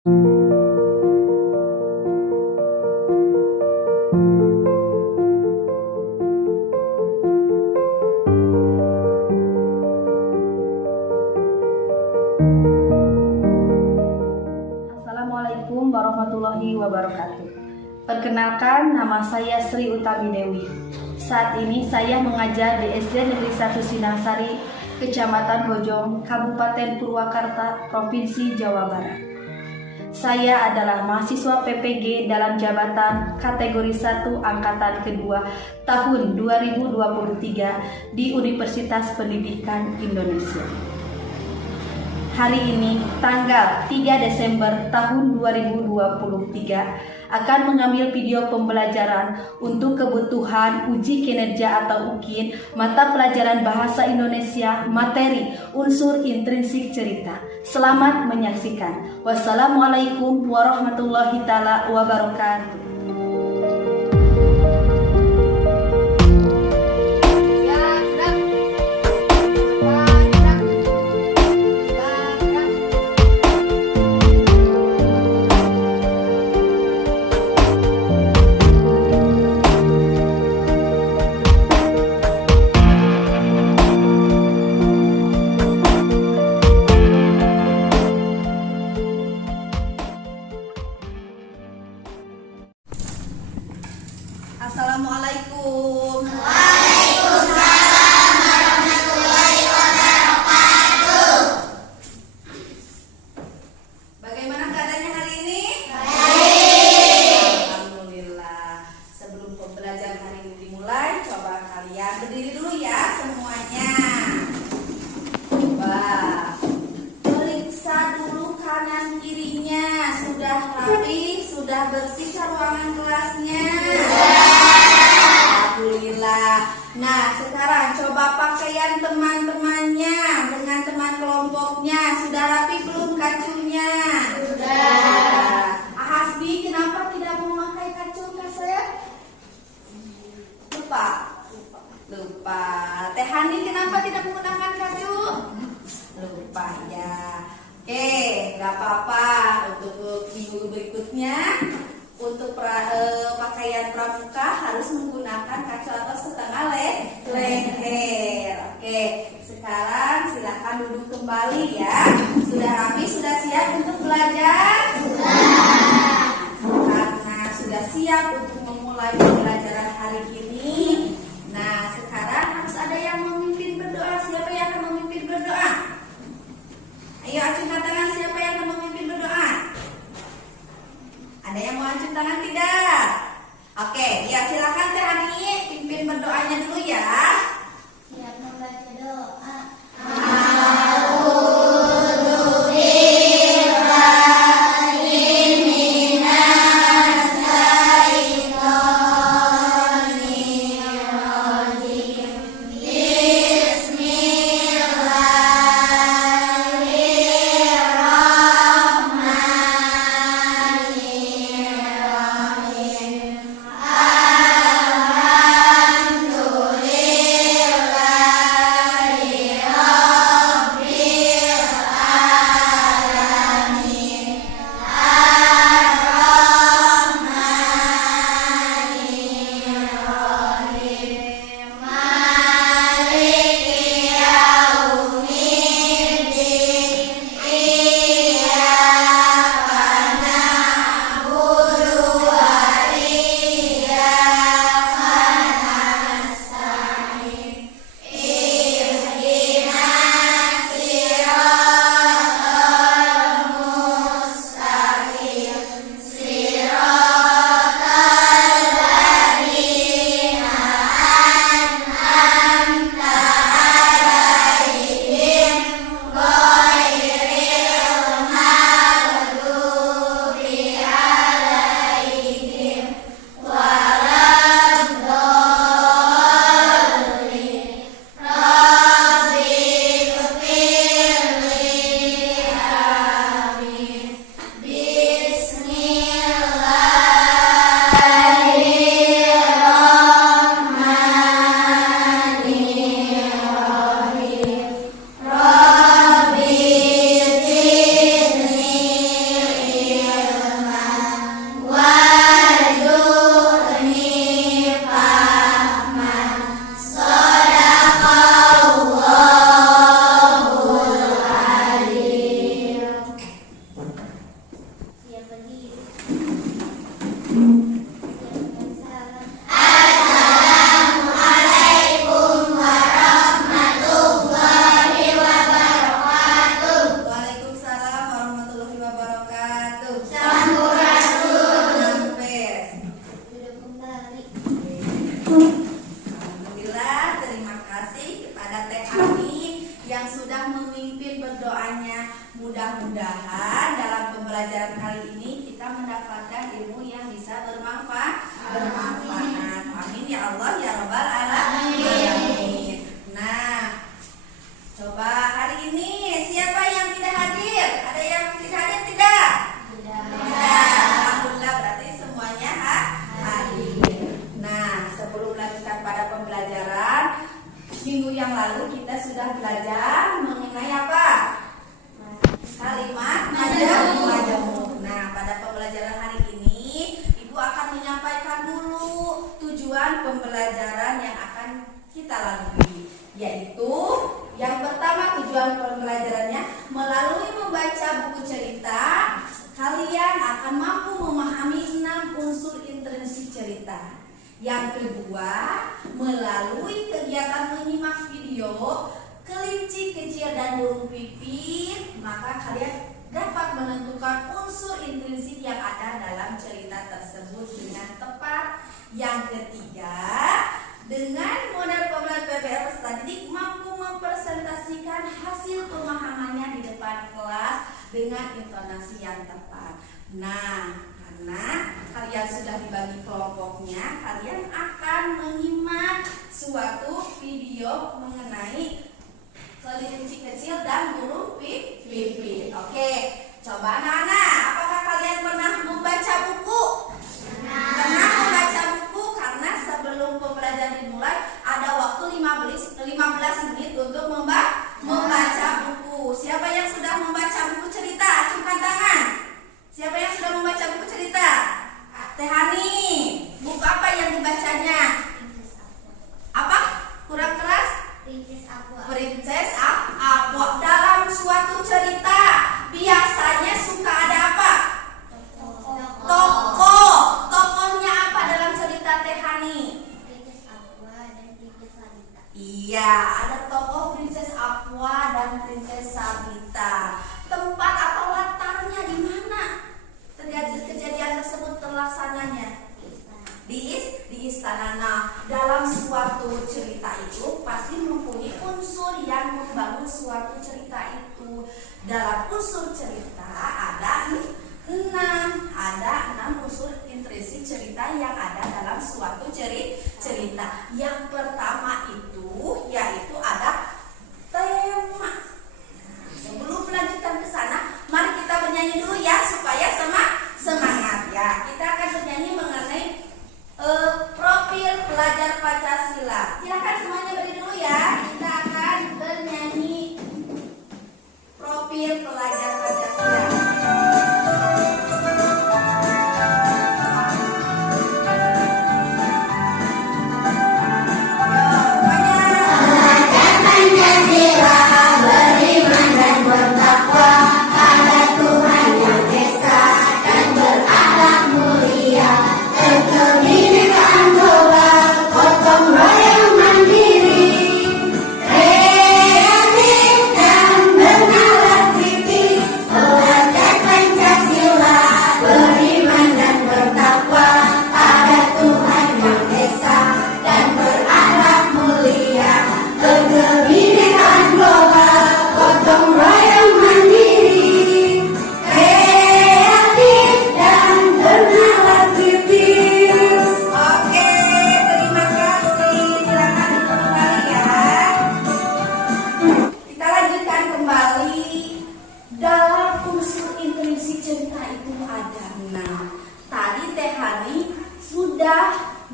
Assalamualaikum warahmatullahi wabarakatuh. Perkenalkan, nama saya Sri Utami Dewi. Saat ini saya mengajar di SD Negeri 1 Sinangsari, Kecamatan Bojong, Kabupaten Purwakarta, Provinsi Jawa Barat. Saya adalah mahasiswa PPG dalam jabatan kategori 1 Angkatan Kedua tahun 2023 di Universitas Pendidikan Indonesia. Hari ini, tanggal 3 Desember tahun 2023, akan mengambil video pembelajaran untuk kebutuhan uji kinerja atau UKIN mata pelajaran Bahasa Indonesia materi unsur intrinsik cerita. Selamat menyaksikan. Wassalamualaikum warahmatullahi wabarakatuh. Assalamualaikum. Waalaikumsalam warahmatullahi wabarakatuh. Bagaimana keadaannya hari ini? Baik. Alhamdulillah. Sebelum pembelajaran hari ini dimulai, coba kalian berdiri dulu ya semuanya. Coba periksa dulu kanan kirinya. Sudah rapi, sudah bersih ruangan kelasnya. Alhamdulillah. Nah, sekarang coba pakaian teman-temannya dengan teman kelompoknya. Sudah rapi belum kacunya? Sudah. Hasbi, kenapa tidak memakai kacu Kak saya? Lupa. Teh Hani, kenapa tidak menggunakan kacu? Lupa ya. Oke, gak apa-apa. Untuk minggu berikutnya, untuk pakaian pramuka harus menggunakan kacu atau setengah leher. Oke, sekarang silakan duduk kembali ya. Sudah rapi, sudah siap untuk belajar? Karena sudah siap untuk memulai pembelajaran hari ini. Nah, sekarang harus ada yang memimpin berdoa. Siapa yang akan memimpin berdoa? Ayo acungkan tangan, siapa yang akan memimpin berdoa? Ada yang mau acung tangan tidak? Oke, ya silakan Teh Hani pimpin berdoanya dulu ya. Siap membaca doa. A'udzubillahi minasyaitonir pelajaran kali ini kita mendapatkan ilmu yang bisa bermanfaat. Amin ya Allah ya Rabbal Alamin. Nah, coba hari ini siapa yang tidak hadir? Ada yang tidak hadir tidak? Tidak. Alhamdulillah, berarti semuanya hadir. Nah, sebelum melanjutkan pada pembelajaran, minggu yang lalu kita sudah belajar mengenai apa? Kalimat majemuk. Nah, pada pembelajaran hari ini Ibu akan menyampaikan dulu tujuan pembelajaran yang akan kita lalui, yaitu yang pertama, tujuan pembelajarannya melalui membaca buku cerita kalian akan mampu memahami 6 unsur intrinsik cerita. Yang kedua, melalui kegiatan menyimak video kelinci kecil dan burung pipit, maka kalian dapat menentukan unsur intrinsik yang ada dalam cerita tersebut dengan tepat. Yang ketiga, dengan modal pembelajaran PBL peserta didik mampu mempresentasikan hasil pemahamannya di depan kelas dengan intonasi yang tepat. Nah, karena kalian sudah dibagi kelompoknya, kalian akan menyimak suatu video mengenai kelinci kecil dan burung pipit. Oke, coba anak-anak, apakah kalian pernah membaca buku? Pernah membaca buku, karena sebelum pembelajaran dimulai ada waktu 15 menit untuk membaca buku. Siapa yang sudah membaca buku cerita? Acungkan tangan. Siapa yang sudah membaca buku cerita? Teh Hani, buku apa yang dibacanya? Apa? Kurang keras? Princess Aqua. Dalam suatu cerita biasanya suka ada apa? Tokoh. Tokohnya apa dalam cerita Teh Hani? Iya, ada tokoh Princess Aqua dan Princess Sabita. Tempat atau latarnya di mana kejadian tersebut terlaksananya? Di istana. Nah, dalam suatu cerita itu pasti mempunyai unsur yang membangun suatu cerita itu. Dalam unsur cerita ada 6 unsur intrinsik cerita yang ada dalam suatu cerita. Yang pertama itu yaitu ada tema. Sebelum melanjutkan ke sana, mari kita bernyanyi dulu ya supaya semangat ya. Kita akan bernyanyi mengenai profil pelajar Pancasila. Silakan semuanya berdiri dulu ya. Kita akan bernyanyi profil pelajar Pancasila.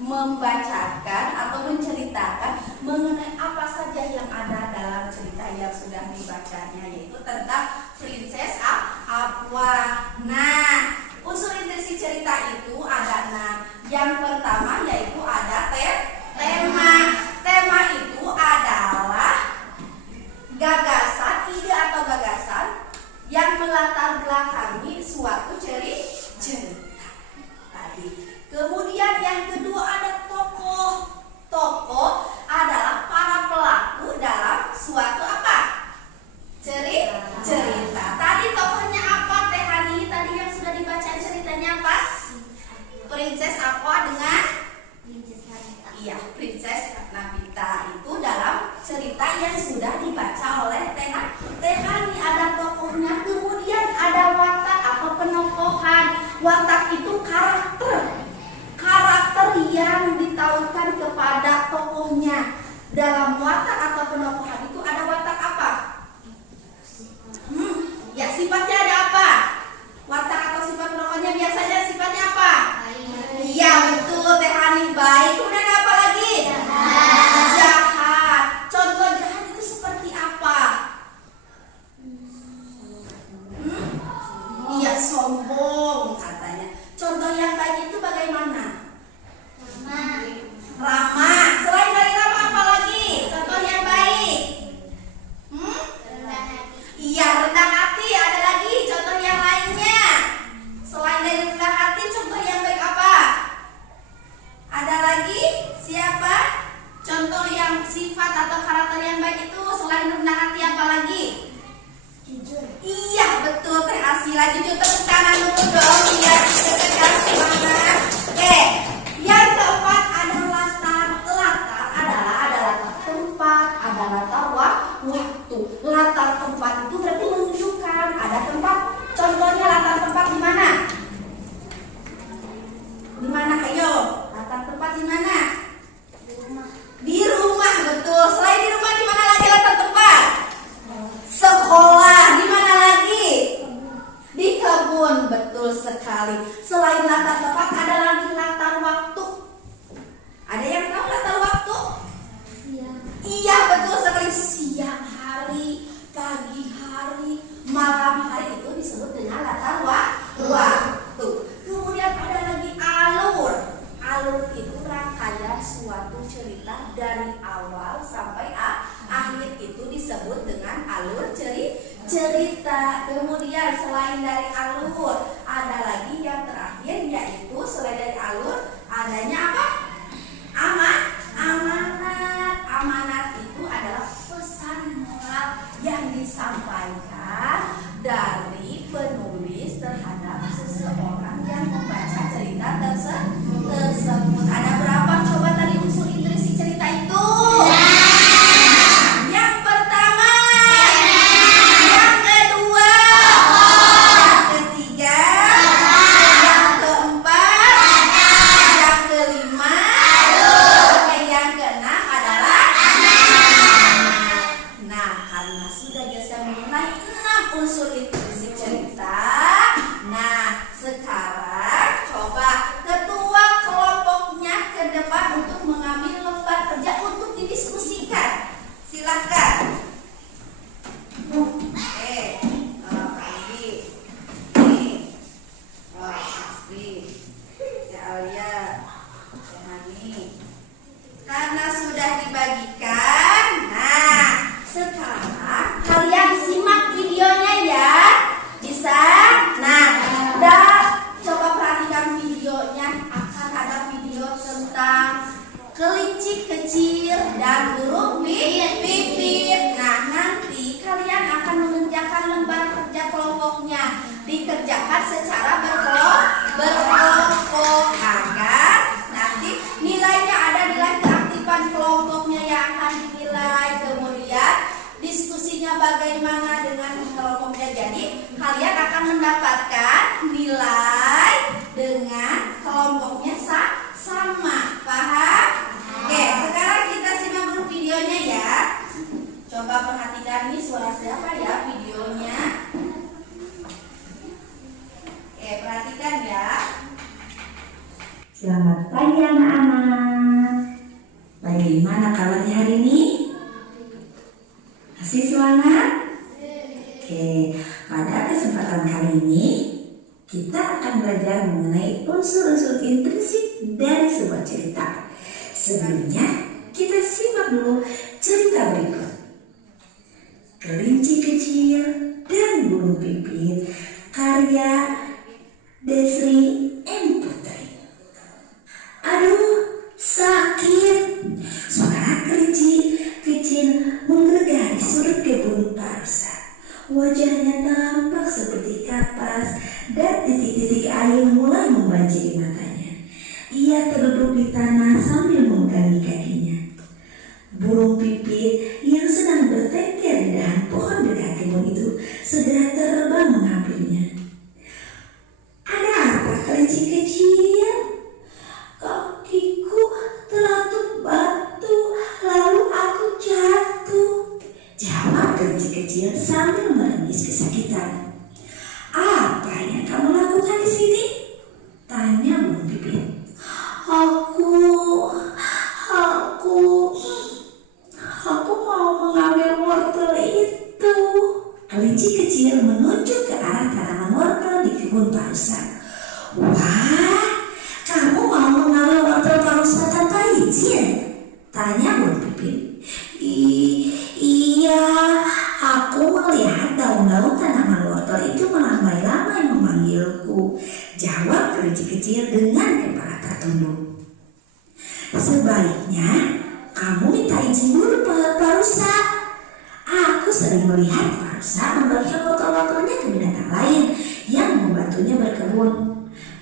Membacakan atau menceritakan mengenai apa saja yang ada dalam cerita yang sudah dibacanya, yaitu tentang Princess Aqua. Nah, unsur intrinsik cerita itu ada 6. Yang pertama yaitu ada tema. Tema itu adalah gagasan, ide atau gagasan yang melatar belakangi suatu cerita tadi. Kemudian yang kedua ada tokoh. Tokoh adalah para pelaku dalam suatu apa? Cerita. Tadi tokohnya apa Teh Hani? Tadi yang sudah dibaca ceritanya apa? Princess Aqua dengan Iya, Princess Nabita. Itu dalam cerita yang sudah dibaca oleh Teh Hani. Ada tokohnya, kemudian ada watak atau penopang sombong katanya. Contoh yang baik itu bagaimana? Mama. Ramah. Selain dari ramah apa lagi? Contoh yang baik. Rendah hati. Iya, rendah hati. Ada lagi contoh yang lainnya. Selain dari rendah hati, contoh yang baik apa? Ada lagi? Siapa? Contoh yang sifat atau karakter yang baik itu selain rendah hati apa lagi? Jujur. Iya, betul Teh Asila. Jujur, tepuk tangan dulu dong biar kita semangat. Oke, yang keempat ada latar. Latar adalah ada latar tempat, ada latar waktu. Latar tempat itu berarti menunjukkan ada tempat. Contohnya latar tempat di mana? Di mana? Ayo, latar tempat di mana? Di rumah. Di rumah, betul. Selain di rumah, di mana lagi latar tempat? Sekolah. Di mana lagi? Di kebun, betul sekali. Selain latar tempat, ada lagi latar waktu. Ada yang tahu latar waktu? Siang. Iya, betul sekali. Siang hari, pagi hari, malam hari itu disebut dengan latar waktu. Kemudian ada lagi alur. Alur itu rangkaian suatu cerita dari awal sampai akhir itu disebut dengan alur cerita. Kemudian selain dari alur, ada lagi yang terakhir yaitu selain dari alur adanya apa? Amanat. Amanat itu adalah pesan moral yang disampaikan dari penulis terhadap seseorang yang membaca cerita tersebut. Ada berapa coba tadi unsur intrisi cerita itu? Yang pertama, yang kedua, yang ketiga, yang keempat, yang kelima, yang keenam adalah nah, karena sudah biasa mengenai 6 unsur intrisi cerita. Nah, sekarang coba ketua kelompoknya ke depan untuk mengambil lembar kerja untuk didiskusikan. Silahkan. Oke, Andi, ini, Asli, Alia, Hani. Karena sudah dibagikan, nah sekarang kalian simak videonya ya. Bisa? Nah, coba perhatikan videonya. Akan ada video tentang kelinci kecil dan burung pipit. Nah, nanti kalian akan mengerjakan lembar kerja kelompoknya. Dikerjakan secara berkelompok agar nanti nilainya ada nilai keaktifan kelompoknya yang akan dinilai. Kemudian diskusinya bagaimana dengan kelompoknya. Jadi kalian akan mendapatkan nilai dengan kelompoknya sama. Paham? Oke, sekarang kita simak dulu videonya ya. Coba perhatikan nih suara siapa ya videonya. Oke, perhatikan ya. Selamat pagi anak-anak. Bagaimana kabarnya hari ini? Masih semangat? Oke, pada kesempatan kali ini kita akan belajar mengenai unsur-unsur intrinsik dari sebuah cerita. Sebelumnya, kita simak dulu cerita berikut. Kelinci kecil dan burung pipit, karya Desri M. Putri. Aduh, sakit. Suara kelinci kecil menggelegar di sudut kebun parusa. Wajahnya tampak seperti kapas dan titik-titik air mulai membanjiri matanya. Ia terduduk di tanah sambil memegangi kakinya. Burung pipit yang sedang bertengger di dahan pohon dekat kebun itu segera terbang menghampirinya. Ada apa, kelinci kecil? Kakiku teratup batu, lalu aku jatuh. Jawab kelinci kecil sambil menangis kesakitan. Apa yang kamu lakukan di sini? Tanya burung pipit. Aku mau mengambil wortel itu. Kelinci kecil Pak Ustadz. Wah, kamu mau mengenal wortel Pak Ustadz tanpa izin? Tanya burung pipit. Iya, aku melihat daun-daun tanaman wortel itu melambai-lambai memanggilku, jawab kelinci kecil dengan kepala tertunduk. Sebaiknya kamu minta izin dulu Pak Ustadz. Aku sering melihat Pak Ustadz membagikan wortel-wortelnya ke binatang lain yang membantunya berkebun.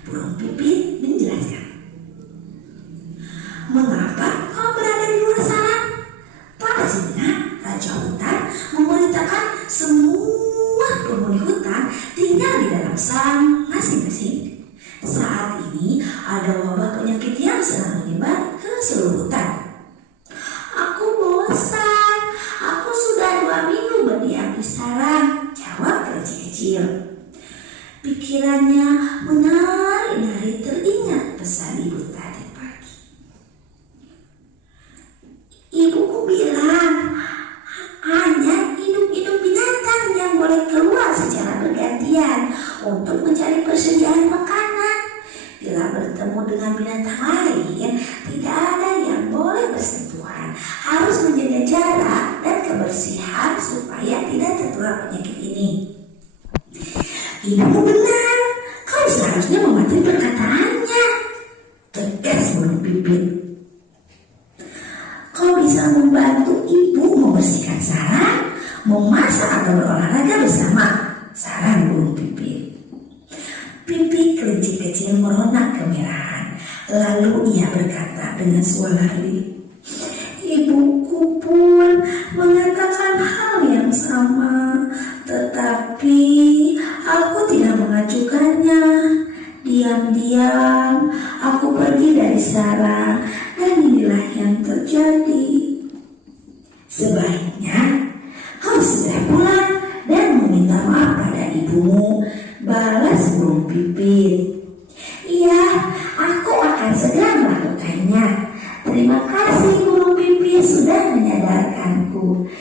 Burung pipit menjelaskan. Mengapa kau berada di luar sana? Pak Singa, Raja Hutan, memerintahkan semua penghuni hutan tinggal di dalam sarang masing-masing. Saat ini ada wabah penyakit yang sedang menyebar ke seluruh hutan. Aku bosan. Aku sudah 2 minggu berdiam di sarang, jawab kelinci kecil. Pikirannya menari-nari teringat pesan ibu tadi pagi. Ibuku bilang hanya induk-induk binatang yang boleh keluar secara bergantian untuk mencari persediaan makanan. Bila bertemu dengan binatang lain, tidak ada yang boleh bersentuhan. Harus menjaga jarak dan kebersihan supaya tidak tertular penyakit ini. Ibu benar, kau seharusnya mematuhi perkataannya, tegas burung pipit. Kau bisa membantu ibu membersihkan sarang, memasak atau berolahraga bersama, saran burung pipit. Pipi kelinci kecil meronak kemerahan. Lalu ia berkata dengan suara lirih, ibuku pun mengatakan hal yang sama, tetapi aku tidak mengajukannya. Diam-diam aku pergi dari sarang dan inilah yang terjadi. Sebaiknya kau segera pulang dan meminta maaf pada ibumu, balas burung pipit. Iya, aku akan segera melakukannya. Terima kasih burung pipit sudah menyadarkanku.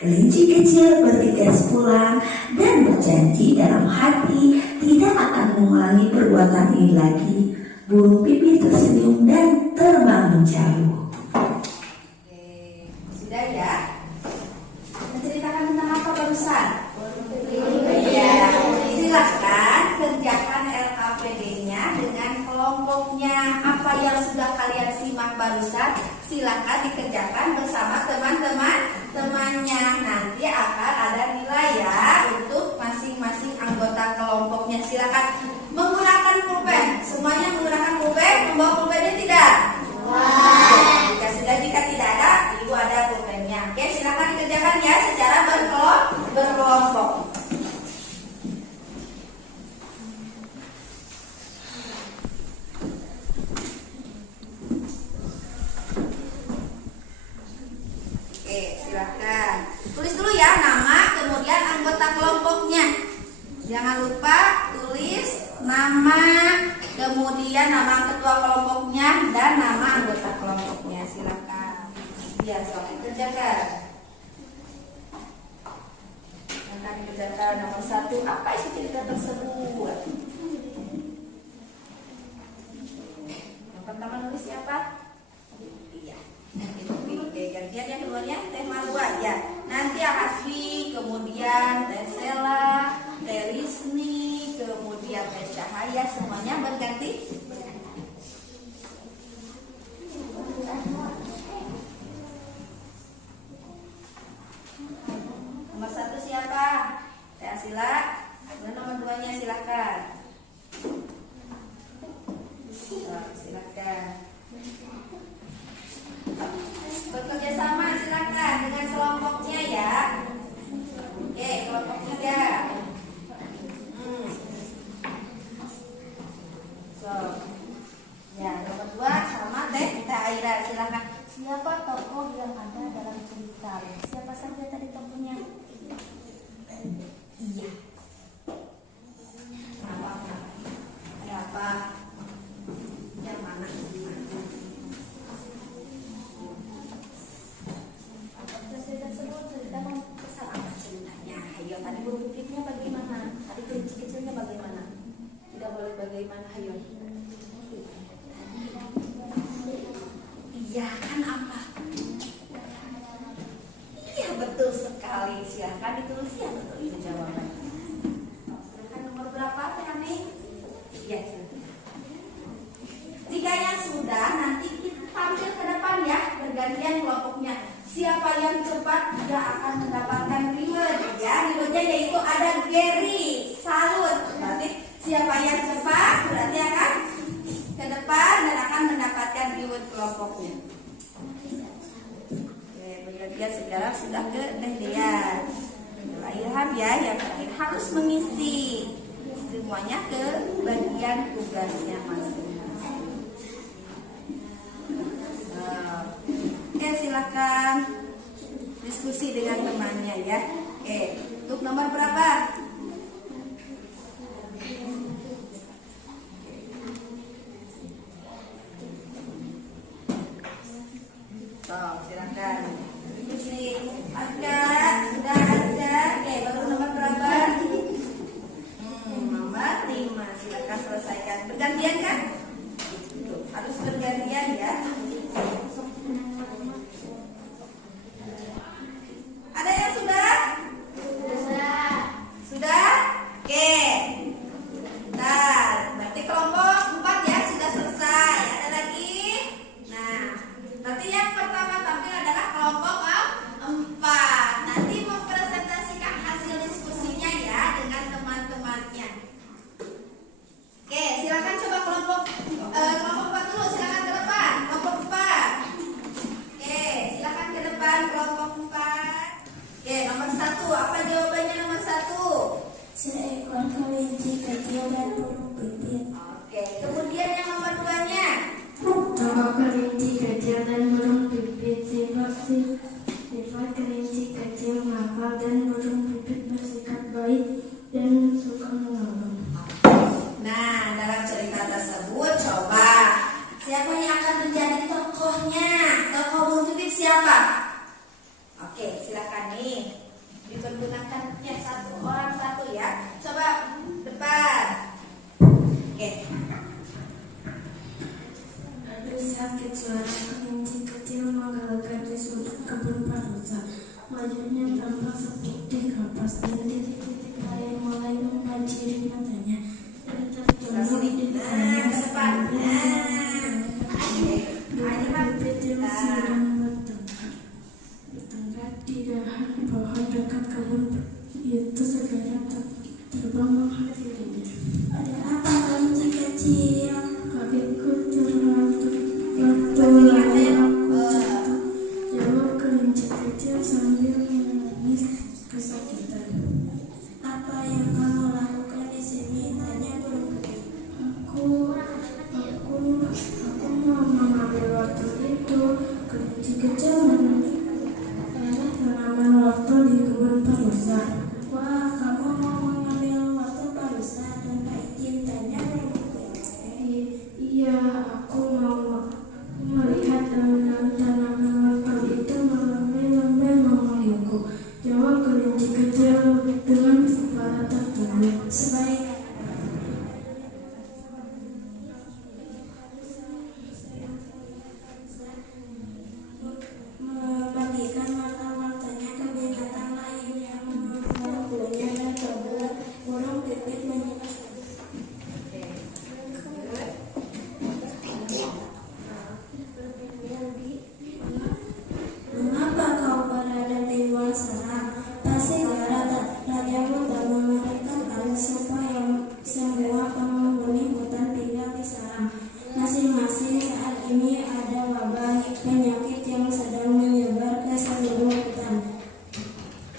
Kelinci kecil bergegas pulang dan berjanji dalam hati tidak akan mengulangi perbuatan ini lagi. Burung pipit tersenyum dan terbang menjauh. Oke, sudah ya? Menceritakan tentang apa barusan? Iya, silahkan kerjakan LKPD-nya dengan kelompoknya. Apa yang sudah kalian simak barusan, silahkan dikerjakan bersama teman-temannya. Nanti akan ada nilai ya untuk masing-masing anggota kelompoknya. Silahkan menggunakan pulpen. Semuanya menggunakan pulpen. Membawa pulpennya tidak? Jika tidak ada, ibu ada pulpennya. Oke, silahkan dikerjakan ya secara berkelompok. Oke, silahkan tulis dulu ya nama, kemudian anggota kelompoknya. Jangan lupa tulis nama, kemudian nama ketua kelompoknya dan nama anggota kelompoknya. Silakan. Ya, soalnya kerjakan. Akan dikerjakan nomor 1. Apa isi cerita tersebut? Yang pertama nulis siapa? Iya. Oke, gantian yang keduanya Teh Marwa ya. Nanti Hasbi, kemudian Teh Sela, Teh Risni, kemudian Teh Cahaya, semuanya berganti. Nomor 1 siapa? Teh Asila. Dan nomor 2-nya silakan. Silakan. Bekerja sama silakan dengan kelompoknya ya. Oke, kelompok 3. Ya, nomor 2 sama Teh Aira, silakan. Siapa tokoh yang ada dalam cerita? Siapa saja tadi tokohnya? Iya. Apa? Yang mana? Ceritanya, ayo tadi burung pipitnya bagaimana? Tadi kelinci kecilnya bagaimana? bagaimana? Hayo. Iya kan apa? Iya betul sekali. Silahkan ditulis ya betul itu jawaban. Silahkan nomor berapa Teh? Iya. Jika yang sudah nanti kita tampil ke depan ya, bergantian kelompoknya. Siapa yang cepat dia akan mendapatkan reward ya. Rewardnya yaitu ada Gary, salut. Berarti siapa yang cepat berarti akan ke depan dan akan mendapatkan reward kelompoknya. Oke, bergantian sekarang sudah ke Teh Dea. Ilham ya, yang terakhir harus mengisi semuanya ke bagian tugasnya masing-masing. Oke, silakan diskusi dengan temannya ya. Oke, untuk nomor berapa? Silakan diskusi. Ada, sudah ada. Oke, baru nomor berapa? Nomor 5. Silakan selesaikan. Bergantian kan? Harus bergantian ya. Ada yang sudah? Sudah? Oke. Nah, berarti kelompok 4 ya sudah selesai. Ada lagi? Nah, nanti yang pertama tampil adalah kelompok 4. Nanti mempresentasikan hasil diskusinya ya dengan teman-temannya. Oke, silakan coba kelompok 4 dulu. Silakan ke depan. Kelompok 4. Oke, silakan ke depan kelompok 4. Oke, nomor 1. Apa jawabannya nomor 1? Seekor kelinci kecil dan burung pipit. Oke, kemudian yang nomor 2-nya. Tokoh kelinci kecil dan burung pipit. Sifat kelinci kecil nakal dan burung pipit bersikap baik dan suka menolong. Nah, dalam cerita tersebut coba siapa yang akan menjadi tokohnya? Tokoh burung pipit siapa? Oke, silakan nih. Dipergunakannya satu orang satu ya. Coba depan. Oke. Aduh sakit, suara kelinci kecil menggelegak di sudut kebun parusa. Wajahnya tampak seperti kapas dan titik-titik air mulai membanjiri matanya. Dan tertumbuk di tanah sambil burung pipit yang sedang bertengkar di dahan pohon dekat kebun itu segera terbang menghampirinya. Ada apa kelinci kecil? Kakiku terlantar batu lalu aku jatuh. Jawab kelinci kecil sambil menangis kesakitan. Apa yang kamu lakukan di sini? Tanya burung pipit. Aku mau mengambil wortel itu. Kelinci kecil menanam wortel di kebun parusa. Wah, kamu mau mengambil wortel parusa tanpa izin? Tanya burung pipit. Iya, aku mau melihat daun-daun tanaman wortel itu melambai-lambai memelukku. Jawab kelinci kecil dengan kepala tertunduk. Sebaik membagikan wortel-wortelnya ke binatang lain yang mengambilnya dan terbelah. Burung pipit menyebut. Mengapa kau berada di luar sana? Pasti Raja Hutan memerintahkan supaya semua penghuni hutan tinggal di sarang masing-masing. Saat ini ada wabah penyakit yang sedang menyebar ke seluruh hutan.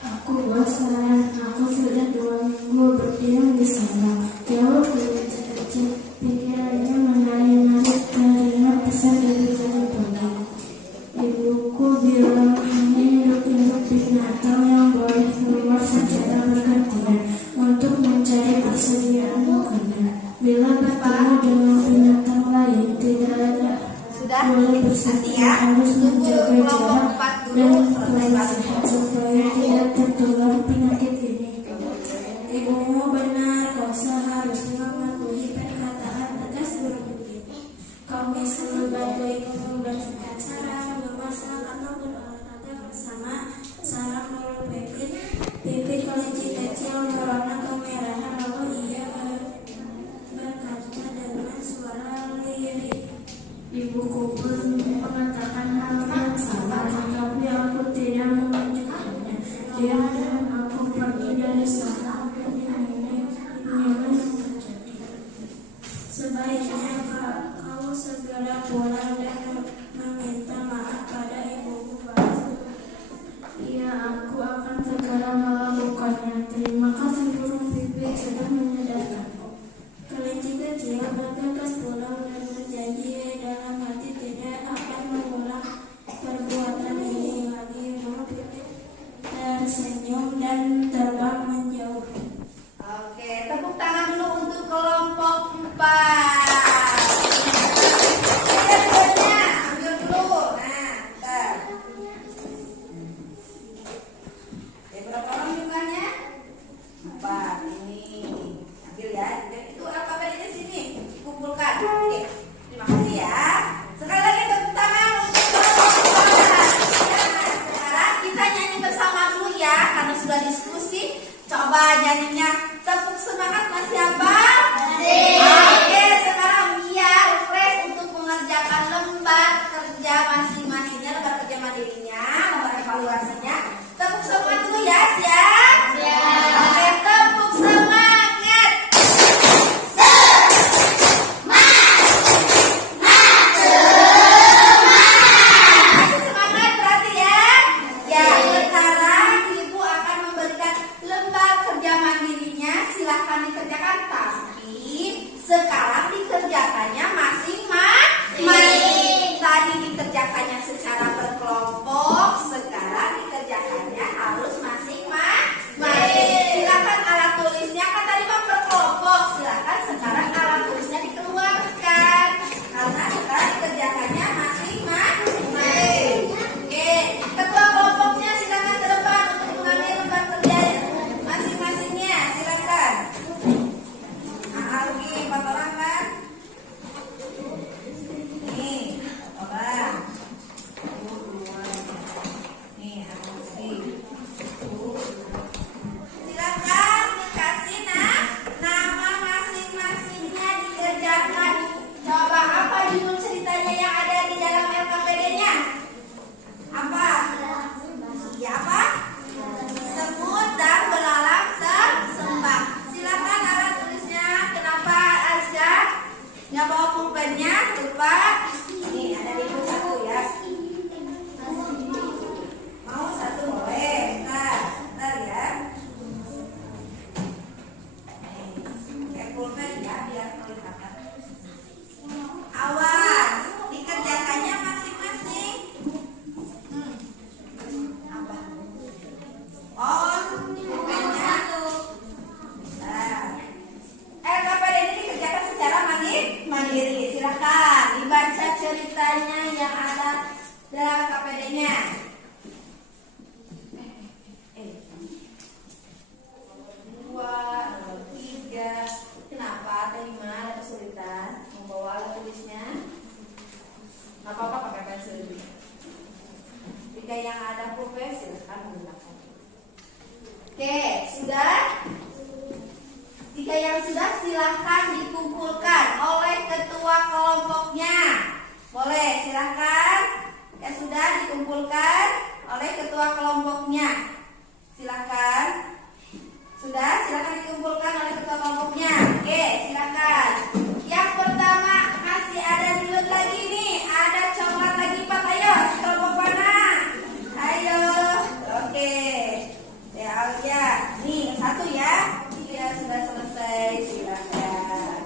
Aku bosan. Aku sudah 2 minggu berdiam di sana. Jawab kelinci kecil. Pikirannya menari-nari karena pesan ibu tadi pagi. Ibuku bilang hanya induk-induk binatang yang boleh keluar secara bergantian untuk mencari persediaan makanan. Bila bertemu dengan binatang lain, tidak ada Sudah? boleh bersedia, harus menjaga jarak dan kebersihan supaya tidak tertular penyakit ini. Ibumu benar, kau seharusnya mematuhi perkataan Sebaiknya kau segera pulang dan meminta maaf pada ibuku Batu. Iya, aku akan segera melakukannya. Terima kasih burung pipit sudah menyadarkanku. Kelinci kecil bergegas pulang dan berjanji dalam hati tidak akan mengulang perbuatan ini lagi. Burung pipit tersenyum dan terbang menjauh. Oke, tepuk tangan dulu untuk kelompok 4. Ambil dulu. Nah, bentar. Berapa orang jumlahnya? 4. Ini ambil ya. Itu alfabetnya sini. Kumpulkan. Oke. Terima kasih ya. Sekali lagi tepuk tangan untuk kelompok 4. Nah, sekarang kita nyanyi bersama dulu ya, karena sudah diskusi. Coba nyanyinya. Tepuk semangat masih apa? Oke, sekarang biar refresh untuk mengerjakan lembar kerja masing-masingnya, lembar kerja mandirinya, lembar evaluasinya. Tepuk semangat dulu ya, siap? Oke, tepuk semangat. Masih semangat berarti ya? Ya, sekarang ibu akan memberikan lembar kerja mandirinya, silahkan dikerjakan, tapi sekarang dikerjakannya masing-masing. Tadi dikerjakannya secara berkelompok, sekarang dikerjakannya harus masing-masing. Silakan alat tulisnya, kan tadi mah berkelompok, silakan sekarang alat tulisnya dikeluarkan, karena sekarang dikerjakannya masing-masing. Oke, ketua kelompoknya silakan ke depan untuk mengambil lembar kerja masing-masingnya, silakan. Algi 4 orang kan? Nih, 4 orang. Nih, Algi. Silakan dikasih nama masing-masingnya dikerjakan. Coba apa judul ceritanya yang ada di dalam LKPD-nya? Apa? Ya apa? Semut dan belalang sembah. Silakan alat tulisnya. Kenapa Azza nggak bawa pulpennya? Lupa. Nih ada di buku 1 ya. Mau 1 boleh. Bentar ya. Nih, pulpen ya biar kelihatan. Awas, dikerjakannya masing-masing. Apa? Oh, pulpennya. Nah, LKPD ini dikerjakan secara mandiri. Silakan dibaca ceritanya yang ada dalam KPD-nya. Dua, 3. Kenapa? Terima, ada kesulitan membawa alat tulisnya. Nggak apa-apa pakai pensil. Jika yang ada pulpen silakan menggunakan. Oke, sudah? Jika yang sudah, silahkan dikumpulkan oleh ketua kelompoknya. Boleh, silahkan. Ya sudah, dikumpulkan oleh ketua kelompoknya. Silahkan. Sudah, silahkan dikumpulkan oleh ketua kelompoknya. Oke, silahkan. Yang pertama, masih ada duit lagi nih. Ada coklat lagi 4. Ayo, kelompok mana? Ayo. Oke. Ya, nih 1 ya. Jika sudah selesai, silakan.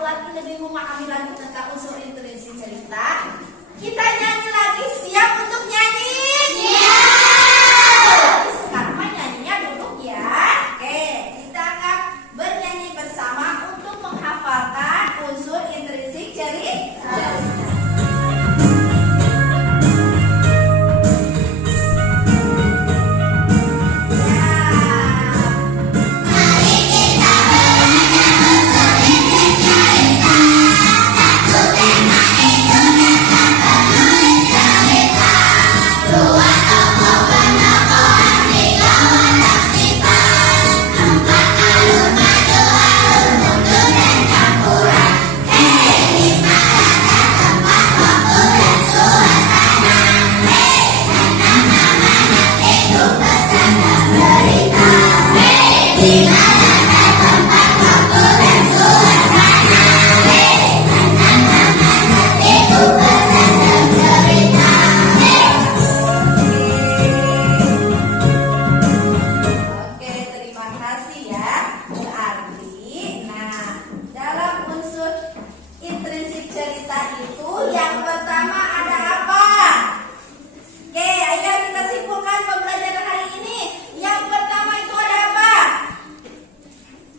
tahu lagi lebih memahami lagi tentang unsur intrinsik cerita, kita nyanyi lagi. Siap untuk nyanyi? Siap. Sekarang mah nyanyinya duduk ya. Oke, kita akan bernyanyi bersama untuk menghafalkan unsur intrinsik cerita. Oke, terima kasih ya. Berarti, nah, dalam unsur intrinsik cerita itu yang pertama ada apa? Oke, ayo kita simpulkan pembelajaran hari ini. Yang pertama itu ada apa?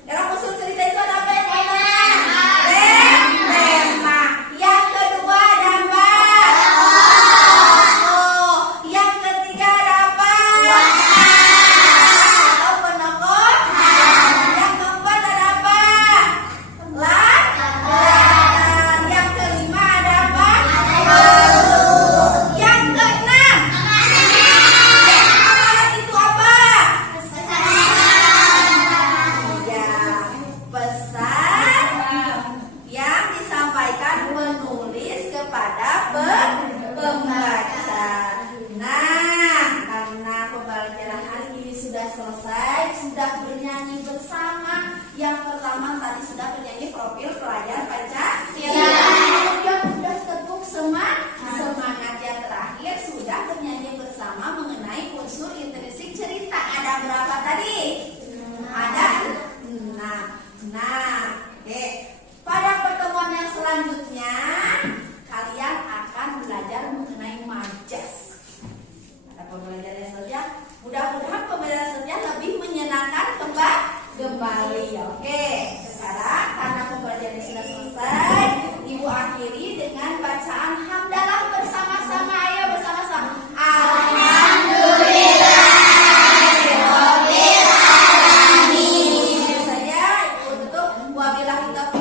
Dalam unsur cerita itu ada apa yang pertama? Tema. Yang kedua ada apa? Oh, yang ketiga ada apa? Atau penokor. Yang keempat ada apa? Latar. Yang kelima ada apa? Yang keenam. Amalan itu apa? Ya, pesan yang disampaikan penulis kepada pembaca. Nah, karena pembelajaran hari ini sudah selesai, sudah bernyanyi bersama. Yang pertama tadi sudah bernyanyi profil pelajar Pancasila. Kemudian sudah ketuk semangat. Yang terakhir sudah bernyanyi bersama mengenai unsur intrinsik cerita. Ada berapa tadi? Ada 6. Nah, oke. Pada pertemuan yang selanjutnya kalian akan belajar mengenai majas. Pada pembelajaran yang selanjutnya, mudah-mudahan pembelajaran selanjutnya lebih menyenangkan kembali. Oke, sekarang karena pembelajaran ini sudah selesai, Ibu akhiri dengan bacaan hamdalah bersama-sama. Ayo bersama-sama. Alhamdulillah. Saya Ibu tutup wabillahi taufiq